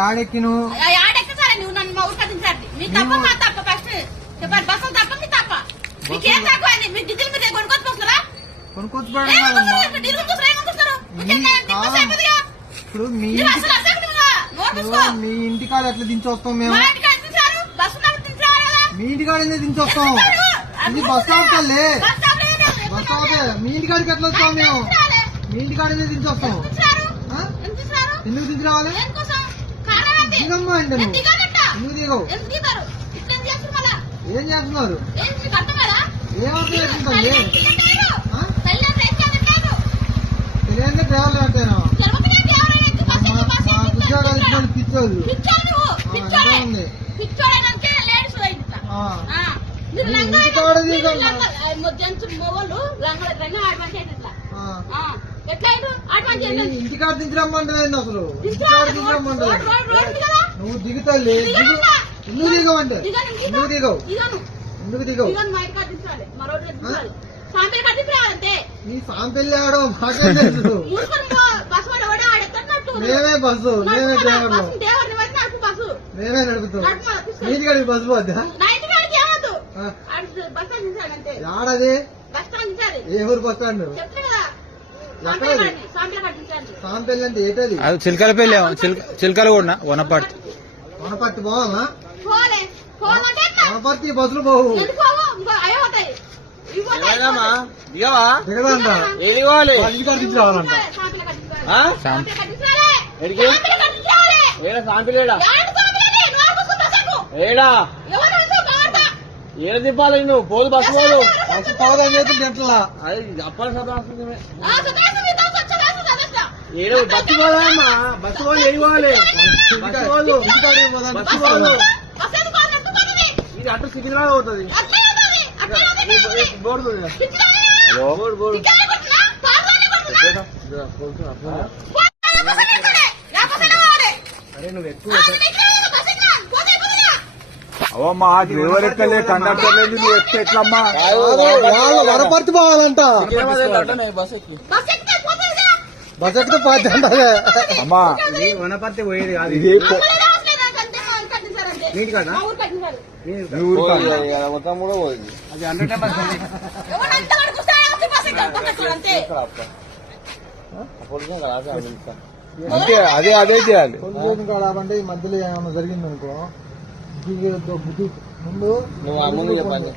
ఆడెక్కి నువ్వు సరే నువ్వు నన్ను మా ఊరికి కట్టించాలి మీకు తప్ప మా తప్ప ఫస్ట్ చెప్పండి బస్సులు తప్ప మీ తప్ప మీకేం తక్కువ మీకు డీజిల్ మీద కొనుక్కొచ్చుకొస్తారా ఇప్పుడు మీ ఇంటికాడ ఎట్లా దించొస్తాం మేము మీ ఇంటికాడ ఎందుకు దించొస్తాం ఇది బస్ స్టాప్ కల్లే బస్ స్టాప్ మీ ఇంటికాడికి ఎట్లా వస్తాం మేము మీ ఇంటికాడ ఎందుకు దించొస్తాం ఎందుకు దించి రావాలి దిగమ్మా అంటే నువ్వు దిగవు ఏం చేస్తున్నారు ఏమర్థం చేసుకుంటాం తెలియదు డ్రైవర్లు అంటేనా మా ఉద్యోగాలు ఇచ్చిన పిచ్చోళ్ళు ఉంది ఇంటికాడ దించరమ్మంటే అసలు ఇంటికాడ దించరమ్మంటే నువ్వు దిగుతాలే ఎందుకు దిగవంటే ఎందుకు దిగవు ఎందుకు దిగవు నీ సాంపెల్లి ఆడో మాకేం తెలుసు మేమే బస్సు మేమే డ్రైవర్లు మేమే నడుపుతాం నీటికాడికి బస్సు పోద్దా ఆడది ఏ ఊరు బస్ స్టాండ్ సాంపెల్లి అంటే ఏంటది చిలకల పెళ్ళి చిలకలు కూడా వనపర్తి వనపర్తి పోవాలా వనపర్తి బస్సులు పోవు దిగదంట ఇంటికాడ నుంచి రావాలంట ఏడ తిప్పాలి నువ్వు పోదు బస్సు పోదు బస్సు పోదని చెప్పి గంటలా అది అప్పల ఏడు బస్సు పోదామా బస్సు పోదు ఏడుకోవాలి బస్సు పోదు బస్సు పోదు ఇది అటు సికింద్రాబాద్ అవుతుంది బోర్డు బోర్డు అరే నువ్వు ఎక్కువ అవమ్మా డ్రైవర్ ఎక్కలే కండక్టర్ లేదు నువ్వు ఎక్కితే ఎట్లమ్మా వనపర్తి పోవాలంట బస్ ఎక్కితే పోతే అమ్మా వనపర్తి పోయేది కాదు ఇది మొత్తం కూడా పోయింది అది 100 అంటే అదే చేయాలి కావాలంటే ఈ మధ్యలో ఏమైనా జరిగిందనుకో బుద్ధి ముందు నువ్వు చెప్పండి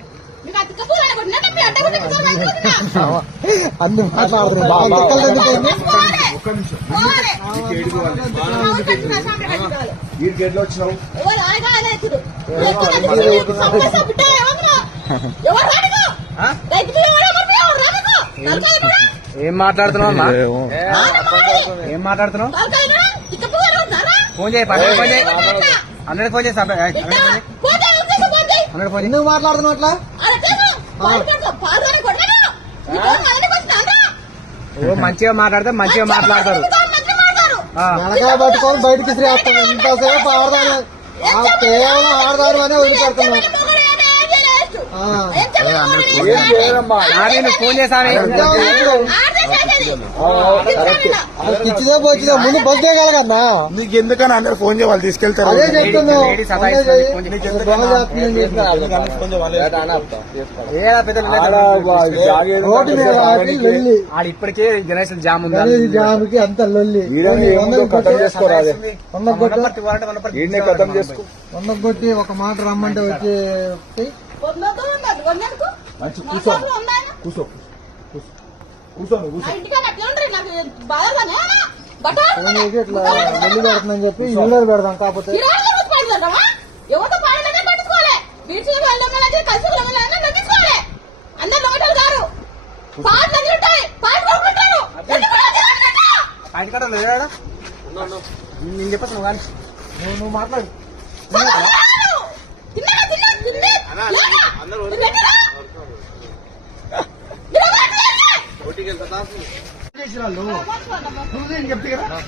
అందు ఎట్లా వచ్చినావు ఏం మాట్లాడుతున్నావు ఏం మాట్లాడుతున్నావు ఫోన్ చేయి 100 ఫోన్ చేయి 100 ఫోన్ చేసి 100 ఫోన్ ఎందుకు మాట్లాడుతున్నావు అట్లా మంచిగా మాట్లాడితే మంచిగా మాట్లాడతారు వెనకాల పట్టుకొని బయటకి తీసుకురేస్తాం ఇంతసేపు ఆడదాను కేవలం ఆడదాను అనే వదిలిపెడుతున్నాం ఫోన్ చేశాను ఇచ్చిదే పోచ్చిదే ముందు బస్ దిగలగన్నా నీకు ఎందుకని అందరు ఫోన్ చేయాలి తీసుకెళ్తారు అదే చెప్తున్నావు ఇప్పటికే జనరేషన్ జామ్ ఉంది జామ్కి అంత లొల్లి కొట్టి ఒక మాట రమ్మంటే వచ్చి కూర్చో కూర్చో కూర్చో ఇట్లా వెళ్ళి పెడుతుందని చెప్పి ఇల్లు పెడదాం కాకపోతే నేను చెప్పచ్చు కానీ నువ్వు మాట్లాడు నువ్వు చెప్తే కదా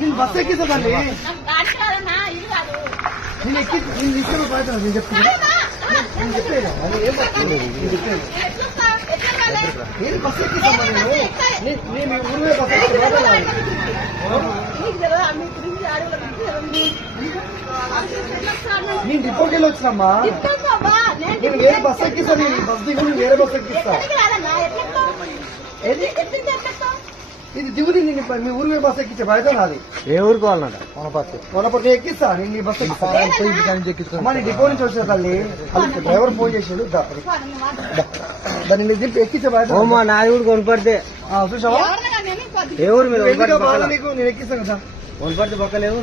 నేను బస్ ఎక్కిస్తానండి నేను ఎక్కి నేను ఇష్టం పడుతున్నాను నేను చెప్తాను నేను చెప్పేది నేను బస్ ఎక్కిస్తాను నేను ఊరిలో బస్ నేను డిపోకి వెళ్ళి వచ్చినమ్మా. నేను వేరే బస్ ఎక్కిస్తా. నేను బస్ దిగు, నేను వేరే బస్ ఎక్కిస్తా. ఇది దిగుది. నేను మీ ఊరు బస్ ఎక్కించే బయట నాది. ఏ ఊరికి వాళ్ళ వనపర్తి ఎక్కిస్తా. నేను ఈ బస్ ఎక్కిస్తా. నీ డిపో నుంచి వచ్చిన తల్లి డ్రైవర్ ఫోన్ చేసాడు. దాన్ని నేను దింపి ఎక్కించే బయట. నాది కూడా కొనపడితే చూసావా ఏ ఊరు మీద నీకు నేను ఎక్కిస్తాను కదా. కొనపడితే పక్కలేవు.